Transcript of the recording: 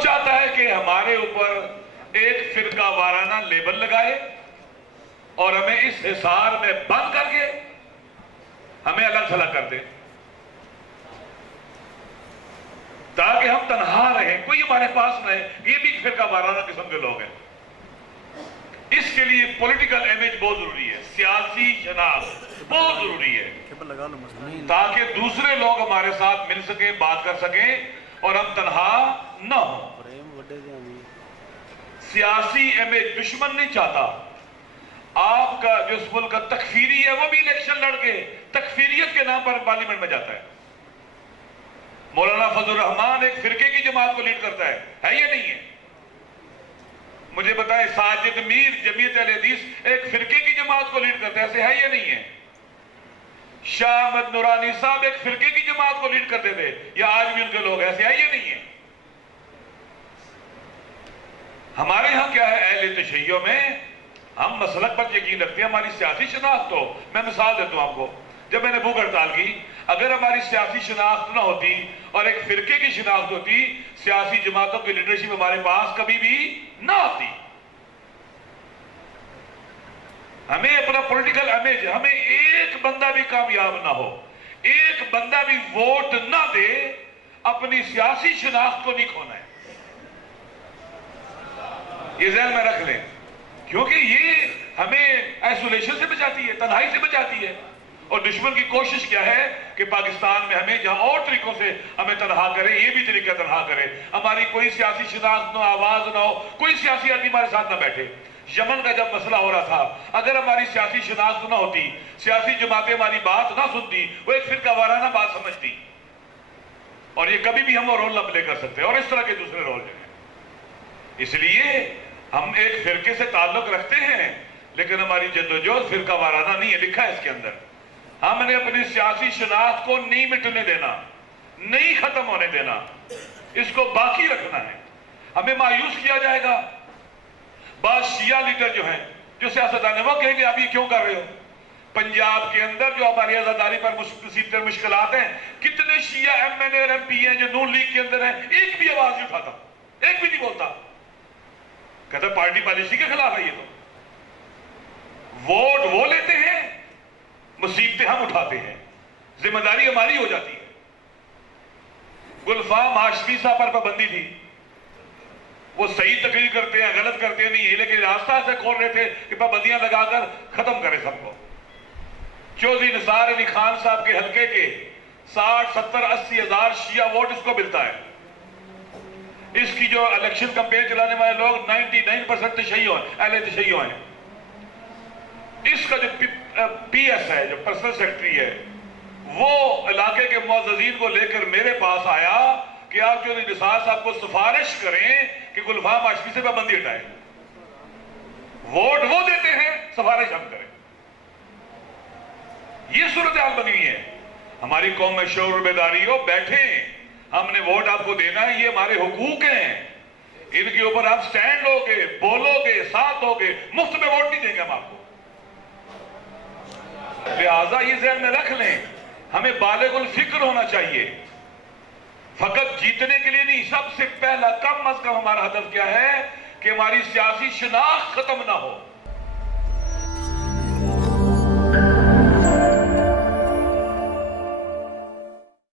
चाहता है कि हमारे ऊपर एक फिरका वाराना लेबल लगाए और हमें इस हिसार में बंद करके हमें अलग थलग कर दे, ताकि हम तनहा रहें, कोई हमारे पास न है। ये भी फिरका वाराना किस्म के लोग हैं। इसके लिए पॉलिटिकल इमेज बहुत जरूरी है, सियासी शनाख्त बहुत जरूरी है, ताकि दूसरे लोग हमारे साथ मिल सके, बात कर सके और हम तनहा न हो। सियासी इमेज दुश्मन नहीं चाहता। आपका जो इस मुल्क का तकफीरी है वो भी इलेक्शन लड़के तकफीरियत के नाम पर पार्लियामेंट में जाता है। मौलाना फजल रहमान एक फिरके की जमात को लीड करता है या नहीं है? मुझे बताएं, साजिद मीर जमीयत अहले हदीस एक फिरके की जमात को लीड करते हैं, ऐसे है या नहीं है? शाह अहमद नूरानी साहब एक फिरके की जमात को लीड करते थे, या आज भी उनके लोग ऐसे है या नहीं है? हमारे यहां क्या है, अहले तशय्यो में हम मसलक पर यकीन रखते हैं, हमारी सियासी शनाख्त हो। मैं मिसाल देता हूं आपको, जब मैंने भूख हड़ताल की, अगर हमारी सियासी शनाख्त ना होती और एक फिरके की शनाख्त होती, सियासी जमातों की लीडरशिप हमारे पास कभी भी ना आती। हमें अपना पॉलिटिकल इमेज, हमें एक बंदा भी कामयाब ना हो, एक बंदा भी वोट ना दे, अपनी सियासी शनाख्त को नहीं खोना है। ये ज़हन में रख लें, क्योंकि ये हमें आइसोलेशन से बचाती है, तन्हाई से बचाती है। और दुश्मन की कोशिश क्या है कि पाकिस्तान में हमें जहां और तरीकों से हमें तनहा करे, ये भी तरीका तनहा करे। हमारी कोई सियासी शनाख्त ना, आवाज ना हो, कोई सियासी आदमी हमारे साथ ना बैठे। यमन का जब मसला हो रहा था, अगर हमारी सियासी शनाख्त ना होती, सियासी जमातें हमारी बात ना सुनती, वो एक फिरका वाराना बात समझती, और ये कभी भी हम वो रोल न प्ले कर सकते, और इस तरह के दूसरे रोल हैं। इसलिए हम एक फिरके से ताल्लुक रखते हैं, लेकिन हमारी जद्दोजहद फिरका वाराना नहीं है। लिखा है इसके अंदर, हमने अपनी सियासी शनाख्त को नहीं मिटने देना, नहीं खत्म होने देना, इसको बाकी रखना है। हमें मायूस किया जाएगा। बास शिया लीडर जो हैं, जो सियासतदान है, वो कहेंगे आप ये क्यों कर रहे हो? पंजाब के अंदर जो हमारी आजादारी पर मुसीबतें मुश्किलात हैं, कितने शिया MNA और MP हैं जो नून लीग के अंदर हैं, एक भी आवाज नहीं उठाता, एक भी नहीं बोलता, कहता पार्टी पॉलिसी के खिलाफ है। ये तो वोट वो लेते हैं, मुसीबतें हम उठाते हैं, जिम्मेदारी हमारी हो जाती है। गुलफाम हाशमी साहब पर पाबंदी थी, वो सही तकरीर करते हैं, गलत करते नहीं है, लेकिन रास्ता ऐसे खोल रहे थे कि पाबंदियां लगाकर खत्म करें सबको। चौधरी निसार अली खान साहब के हल्के के 60, 70, 80 हजार शिया वोट इसको मिलता है। इसकी जो इलेक्शन कैंपेन चलाने वाले लोग 99% तशय्यो हैं, अहले तशय्यो हैं। इसका जो PS है, जो पर्सनल सेक्रेटरी है, वो इलाके के मुअज़्ज़ज़ीन को लेकर मेरे पास आया कि आप चौधरी निसार साहब को सिफारिश करें कि गुलफाम हाशमी से पाबंदी हटाए। वोट वो देते हैं, सिफारिश हम करें। ये सूरत हाल बनी हुई है। हमारी कौम में शऊर बेदारी हो, बैठे, हमने वोट आपको देना है, ये हमारे हुकूक हैं, इनके ऊपर आप स्टैंड लोगे, बोलोगे, साथ होगे, मुफ्त में वोट नहीं देंगे हम आपको। लिहाजा ये ज़हन में रख लें, हमें बालिगुल फिक्र होना चाहिए। फकत जीतने के लिए नहीं, सबसे पहला कम अज कम हमारा हदफ क्या है कि हमारी सियासी शनाख्त खत्म ना हो।